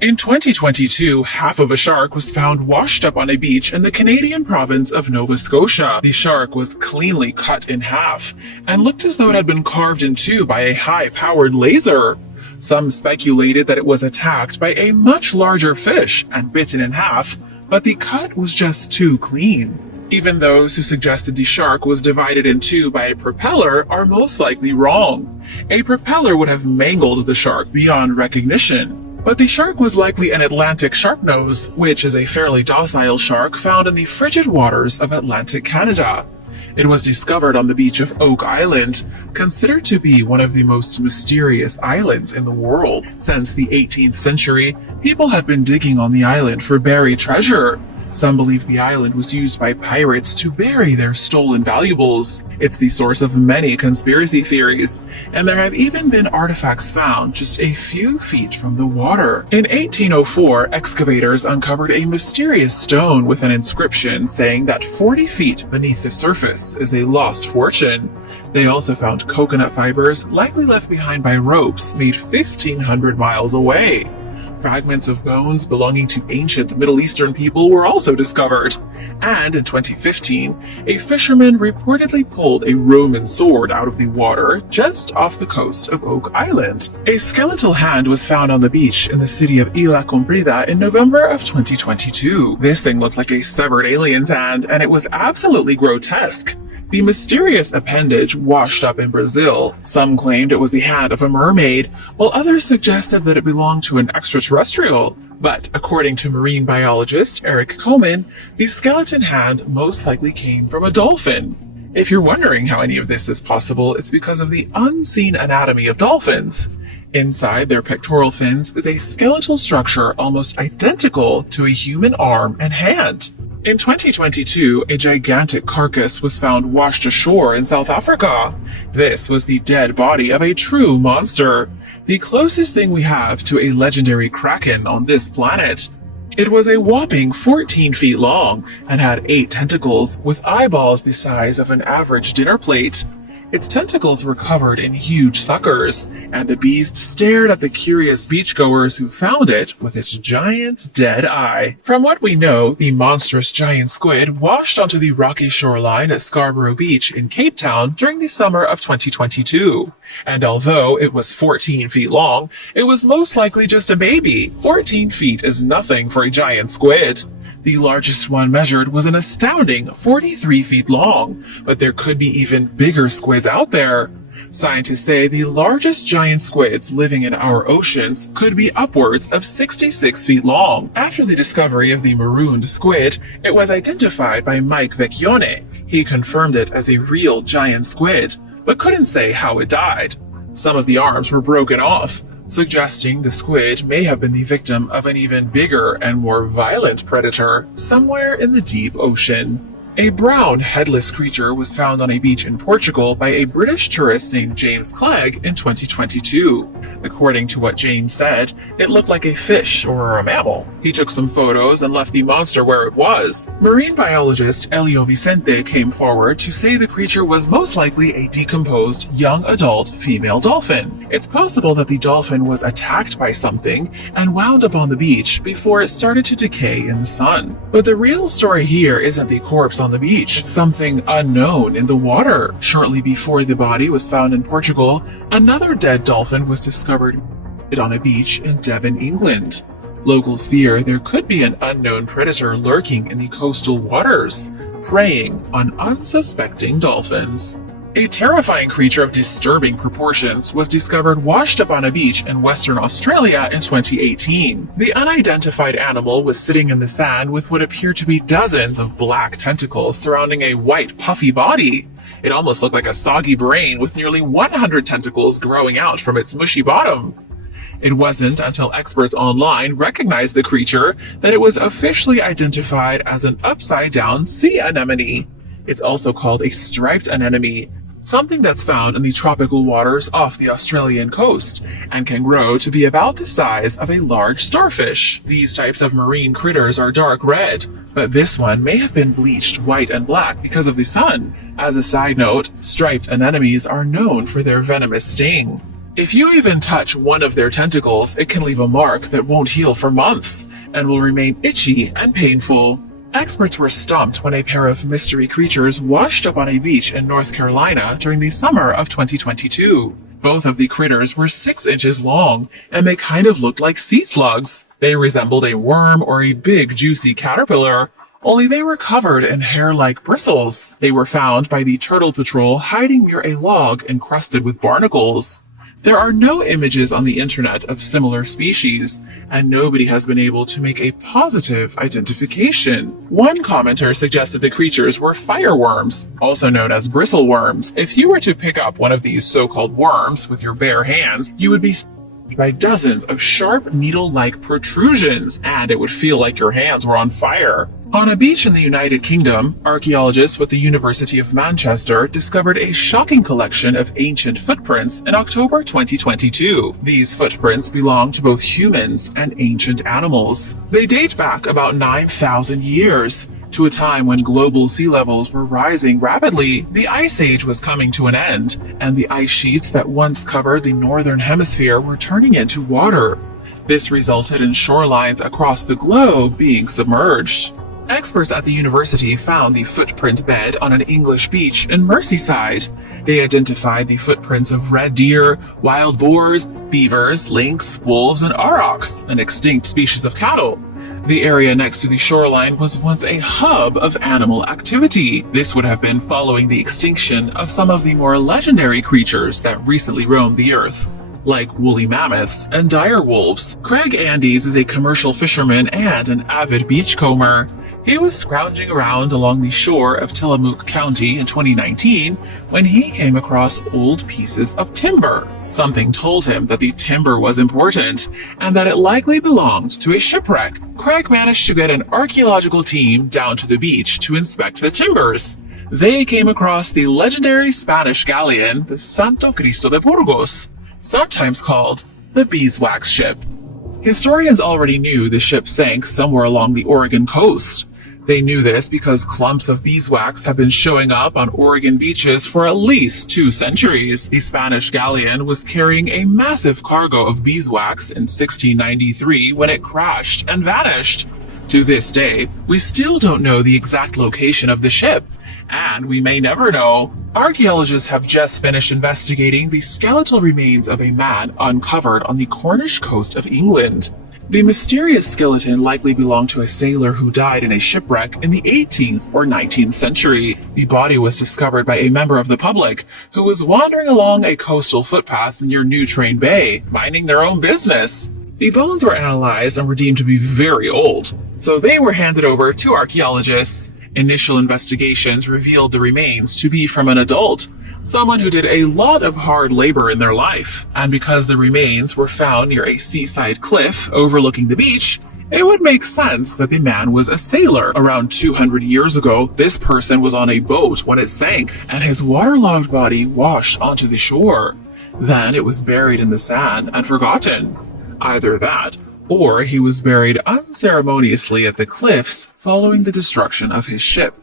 In 2022, half of a shark was found washed up on a beach in the Canadian province of Nova Scotia. The shark was cleanly cut in half and looked as though it had been carved in two by a high-powered laser. Some speculated that it was attacked by a much larger fish and bitten in half, but the cut was just too clean. Even those who suggested the shark was divided in two by a propeller are most likely wrong. A propeller would have mangled the shark beyond recognition. But the shark was likely an Atlantic sharknose, which is a fairly docile shark found in the frigid waters of Atlantic Canada. It was discovered on the beach of Oak Island, considered to be one of the most mysterious islands in the world. Since the 18th century, people have been digging on the island for buried treasure. Some believe the island was used by pirates to bury their stolen valuables. It's the source of many conspiracy theories, and there have even been artifacts found just a few feet from the water. In 1804, excavators uncovered a mysterious stone with an inscription saying that 40 feet beneath the surface is a lost fortune. They also found coconut fibers likely left behind by ropes made 1,500 miles away. Fragments of bones belonging to ancient Middle Eastern people were also discovered. And in 2015, a fisherman reportedly pulled a Roman sword out of the water just off the coast of Oak Island. A skeletal hand was found on the beach in the city of Isla Comprida in November of 2022. This thing looked like a severed alien's hand, and it was absolutely grotesque. The mysterious appendage washed up in Brazil. Some claimed it was the hand of a mermaid, while others suggested that it belonged to an extraterrestrial. But according to marine biologist Eric Komen, the skeleton hand most likely came from a dolphin. If you're wondering how any of this is possible, it's because of the unseen anatomy of dolphins. Inside their pectoral fins is a skeletal structure almost identical to a human arm and hand. In 2022, a gigantic carcass was found washed ashore in South Africa. This was the dead body of a true monster, the closest thing we have to a legendary kraken on this planet. It was a whopping 14 feet long and had 8 tentacles with eyeballs the size of an average dinner plate. Its tentacles were covered in huge suckers, and the beast stared at the curious beachgoers who found it with its giant dead eye. From what we know, the monstrous giant squid washed onto the rocky shoreline at Scarborough Beach in Cape Town during the summer of 2022. And although it was 14 feet long, it was most likely just a baby. 14 feet is nothing for a giant squid. The largest one measured was an astounding 43 feet long, but there could be even bigger squids out there. Scientists say the largest giant squids living in our oceans could be upwards of 66 feet long. After the discovery of the marooned squid, it was identified by Mike Vecchione. He confirmed it as a real giant squid, but couldn't say how it died. Some of the arms were broken off, suggesting the squid may have been the victim of an even bigger and more violent predator somewhere in the deep ocean. A brown, headless creature was found on a beach in Portugal by a British tourist named James Clegg in 2022. According to what James said, it looked like a fish or a mammal. He took some photos and left the monster where it was. Marine biologist Elio Vicente came forward to say the creature was most likely a decomposed young adult female dolphin. It's possible that the dolphin was attacked by something and wound up on the beach before it started to decay in the sun. But the real story here isn't the corpse on the beach. It's something unknown in the water. Shortly before the body was found in Portugal, another dead dolphin was discovered on a beach in Devon, England. Locals fear there could be an unknown predator lurking in the coastal waters, preying on unsuspecting dolphins. A terrifying creature of disturbing proportions was discovered washed up on a beach in Western Australia in 2018. The unidentified animal was sitting in the sand with what appeared to be dozens of black tentacles surrounding a white, puffy body. It almost looked like a soggy brain with nearly 100 tentacles growing out from its mushy bottom. It wasn't until experts online recognized the creature that it was officially identified as an upside-down sea anemone. It's also called a striped anemone, something that's found in the tropical waters off the Australian coast and can grow to be about the size of a large starfish. These types of marine critters are dark red, but this one may have been bleached white and black because of the sun. As a side note, striped anemones are known for their venomous sting. If you even touch one of their tentacles, it can leave a mark that won't heal for months and will remain itchy and painful. Experts were stumped when a pair of mystery creatures washed up on a beach in North Carolina during the summer of 2022. Both of the critters were 6 inches long, and they kind of looked like sea slugs. They resembled a worm or a big juicy caterpillar, only they were covered in hair-like bristles. They were found by the Turtle Patrol hiding near a log encrusted with barnacles. There are no images on the internet of similar species, and nobody has been able to make a positive identification. One commenter suggested the creatures were fireworms, also known as bristleworms. If you were to pick up one of these so-called worms with your bare hands, you would be by dozens of sharp needle-like protrusions, and it would feel like your hands were on fire. On a beach in the United Kingdom, archaeologists with the University of Manchester discovered a shocking collection of ancient footprints in October 2022. These footprints belong to both humans and ancient animals. They date back about 9,000 years, to a time when global sea levels were rising rapidly. The Ice Age was coming to an end, and the ice sheets that once covered the northern hemisphere were turning into water. This resulted in shorelines across the globe being submerged. Experts at the university found the footprint bed on an English beach in Merseyside. They identified the footprints of red deer, wild boars, beavers, lynx, wolves, and aurochs, an extinct species of cattle. The area next to the shoreline was once a hub of animal activity. This would have been following the extinction of some of the more legendary creatures that recently roamed the earth, like woolly mammoths and dire wolves. Craig Andes is a commercial fisherman and an avid beachcomber. He was scrounging around along the shore of Tillamook County in 2019 when he came across old pieces of timber. Something told him that the timber was important and that it likely belonged to a shipwreck. Craig managed to get an archaeological team down to the beach to inspect the timbers. They came across the legendary Spanish galleon, the Santo Cristo de Burgos, sometimes called the Beeswax Ship. Historians already knew the ship sank somewhere along the Oregon coast. They knew this because clumps of beeswax have been showing up on Oregon beaches for at least 2 centuries. The Spanish galleon was carrying a massive cargo of beeswax in 1693 when it crashed and vanished. To this day, we still don't know the exact location of the ship, and we may never know. Archaeologists have just finished investigating the skeletal remains of a man uncovered on the Cornish coast of England. The mysterious skeleton likely belonged to a sailor who died in a shipwreck in the 18th or 19th century. The body was discovered by a member of the public who was wandering along a coastal footpath near New Train Bay, minding their own business. The bones were analyzed and were deemed to be very old, so they were handed over to archaeologists. Initial investigations revealed the remains to be from an adult, someone who did a lot of hard labor in their life. And because the remains were found near a seaside cliff overlooking the beach, it would make sense that the man was a sailor. Around 200 years ago, this person was on a boat when it sank, and his waterlogged body washed onto the shore. Then it was buried in the sand and forgotten. Either that, or he was buried unceremoniously at the cliffs following the destruction of his ship.